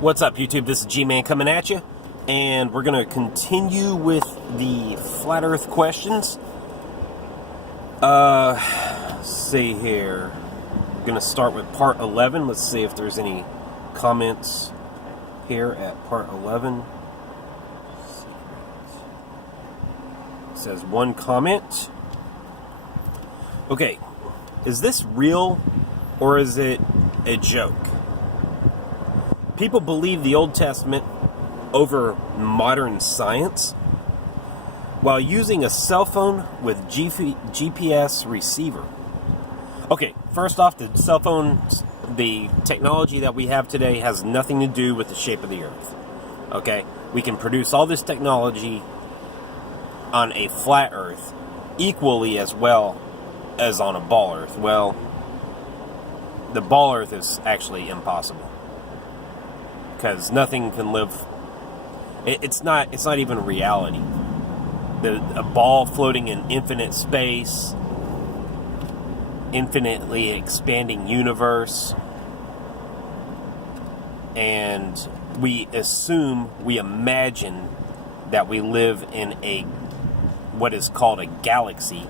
What's up, YouTube? This is G-Man coming at you, and we're going to continue with the Flat Earth questions. Let's see here. I'm going to start with part 11. Let's see if there's any comments here at part 11. It says one comment. Okay, is this real or is it a joke? People believe the Old Testament over modern science while using a cell phone with GPS receiver. Okay, first off, the cell phones, the technology that we have today has nothing to do with the shape of the Earth. Okay, we can produce all this technology on a flat Earth equally as well as on a ball Earth. Well, the ball Earth is actually impossible, because nothing can live. It's not even a reality. A ball floating in infinite space, infinitely expanding universe, and we imagine that we live in what is called a galaxy,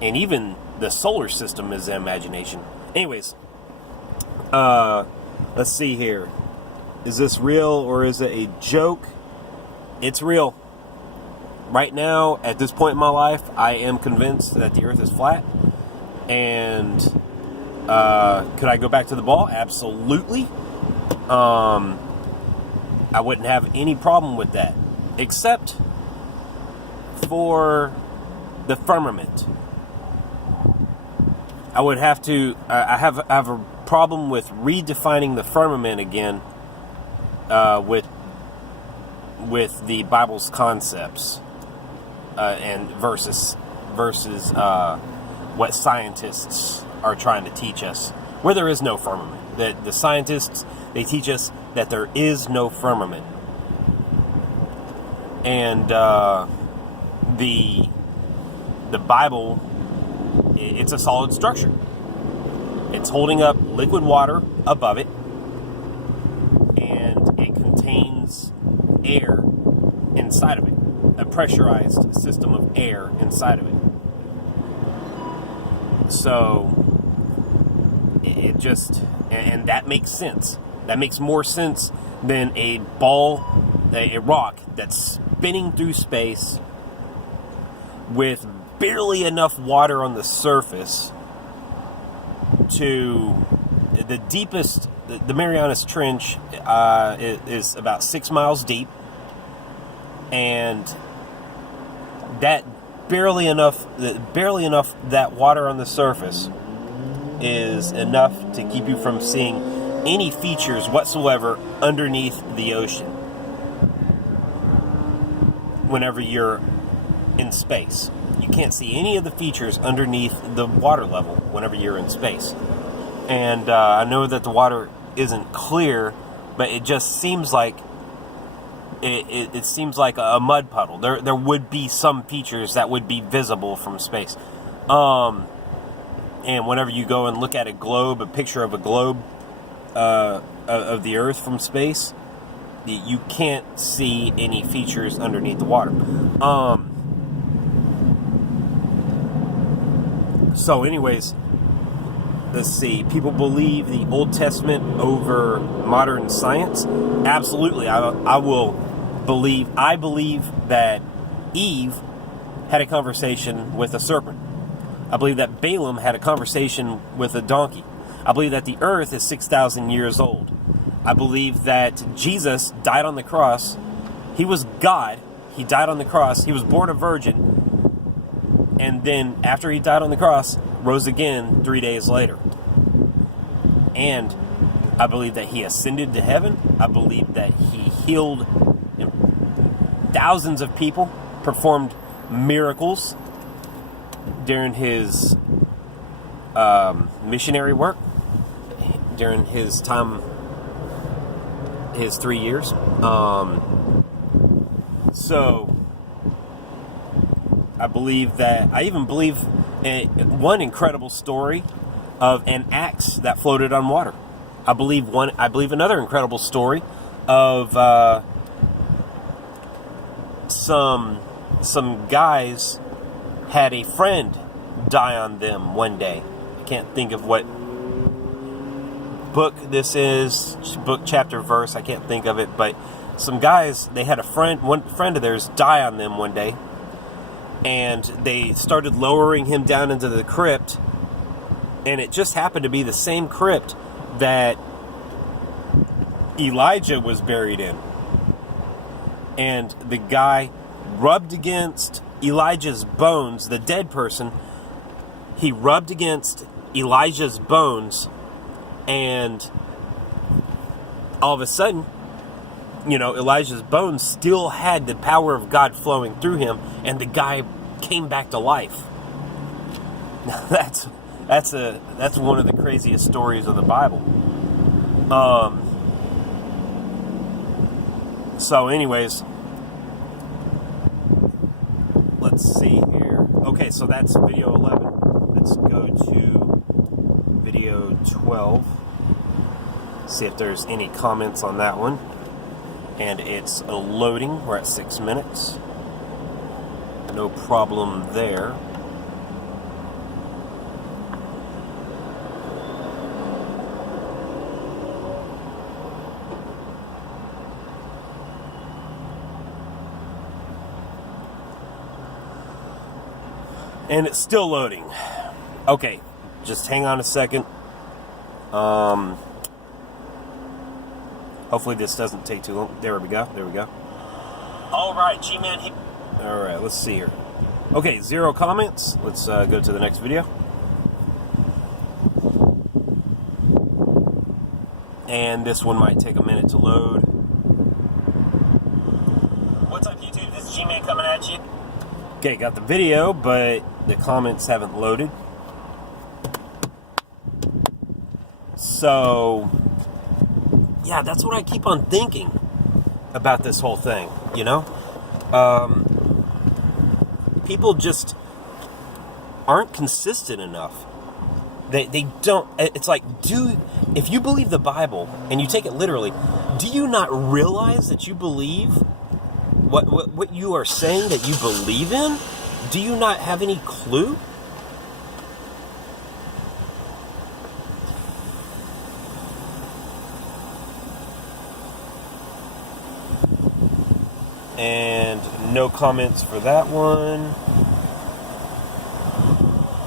and even the solar system is an imagination. Anyways, let's see here. Is this real or is it a joke? It's real. Right now, at this point in my life, I am convinced that the Earth is flat. And could I go back to the ball? Absolutely. I wouldn't have any problem with that, except for the firmament. I would have to. I have a problem with redefining the firmament again with the Bible's concepts and versus what scientists are trying to teach us, where there is no firmament. The scientists, they teach us that there is no firmament, and the Bible, it's a solid structure. It's holding up liquid water above it, and it contains air inside of it, a pressurized system of air inside of it. So it just, and that makes sense. That makes more sense than a rock that's spinning through space with barely enough water on the surface to the deepest. The Marianas Trench is about 6 miles deep, and that barely enough that water on the surface is enough to keep you from seeing any features whatsoever underneath the ocean whenever you're in space. You can't see any of the features underneath the water level whenever you're in space. And I know that the water isn't clear, but it just seems like it seems like a mud puddle. There would be some features that would be visible from space. And whenever you go and look at a picture of a globe of the Earth from space, you can't see any features underneath the water. So anyways, let's see. People believe the Old Testament over modern science. Absolutely. I believe that Eve had a conversation with a serpent. I believe that Balaam had a conversation with a donkey. I believe that the earth is 6,000 years old. I believe that Jesus died on the cross. He was God. He died on the cross. He was born a virgin. And then after he died on the cross, rose again 3 days later. And I believe that he ascended to heaven. I believe that he healed thousands of people, performed miracles during his missionary work, during his time, his 3 years. So I believe that, I even believe in one incredible story of an axe that floated on water. I believe another incredible story of some guys had a friend die on them one day. I can't think of what book this is, book, chapter, verse. I can't think of it, but some guys, they had one friend of theirs die on them one day, and they started lowering him down into the crypt, and it just happened to be the same crypt that Elijah was buried in. And the guy rubbed against Elijah's bones, the dead person, he rubbed against Elijah's bones, and all of a sudden, Elijah's bones still had the power of God flowing through him, and the guy came back to life. Now that's one of the craziest stories of the Bible. So anyways, let's see here. Okay, so that's video 11. Let's go to video 12. See if there's any comments on that one. And it's loading. We're at 6 minutes. No problem there. And it's still loading. Okay, just hang on a second. Hopefully this doesn't take too long. There we go. All right, G-Man. All right, let's see here. Okay, 0 comments. Let's go to the next video. And this one might take a minute to load. What's up, YouTube? This is G-Man coming at you. Okay, got the video, but the comments haven't loaded. So, yeah, that's what I keep on thinking about this whole thing, people just aren't consistent enough. They don't, it's like, if you believe the Bible and you take it literally, do you not realize that you believe what you are saying that you believe in? Do you not have any clue? And no comments for that one.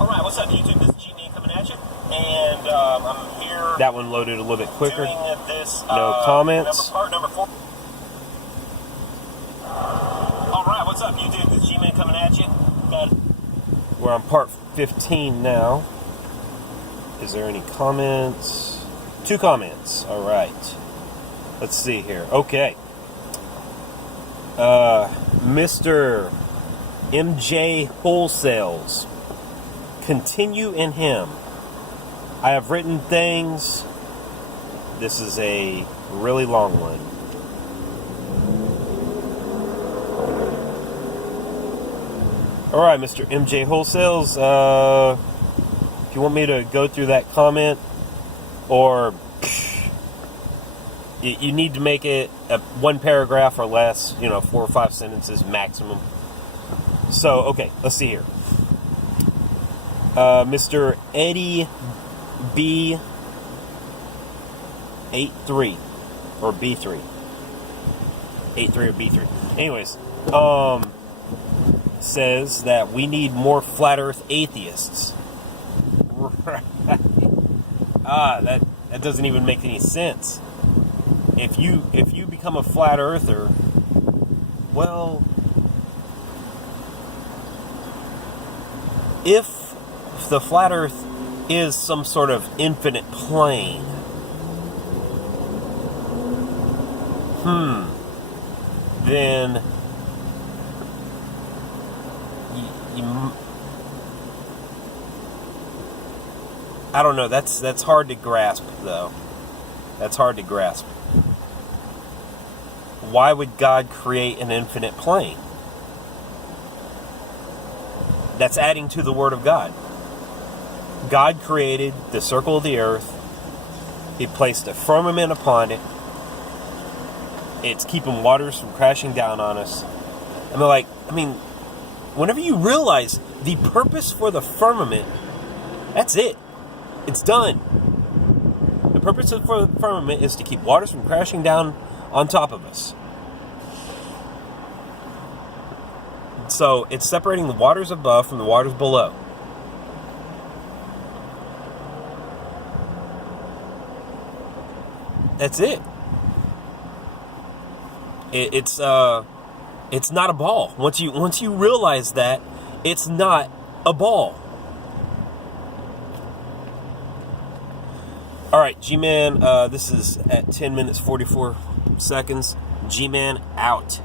Alright, what's up, YouTube? This is G-Man coming at you. And I'm here. That one loaded a little bit quicker. This, no comments. Part number 4. Alright, what's up, YouTube? This is G-Man coming at you. We're on part 15 now. Is there any comments? 2 comments. Alright. Let's see here. Okay. Mr. MJ Wholesales. Continue in him. I have written things. This is a really long one. Alright, Mr. MJ Wholesales. If you want me to go through that comment, or you need to make it 1 paragraph or less, 4 or 5 sentences maximum. So, okay, let's see here. Mr. Eddie B. 83 or B3. 83 or B3. Anyways, says that we need more flat earth atheists. Right. That doesn't even make any sense. If you become a flat earther, well, if the flat earth is some sort of infinite plane, then I don't know. That's hard to grasp, though. That's hard to grasp. Why would God create an infinite plane? That's adding to the Word of God. God created the circle of the earth He placed a firmament upon it. It's keeping waters from crashing down on us. And they're like, whenever you realize the purpose for the firmament, that's it. It's done. The purpose of the firmament is to keep waters from crashing down on top of us. So it's separating the waters above from the waters below. That's it. It's not a ball. Once you realize that, it's not a ball. All right, G-Man, this is at 10 minutes 44 seconds. G-Man out.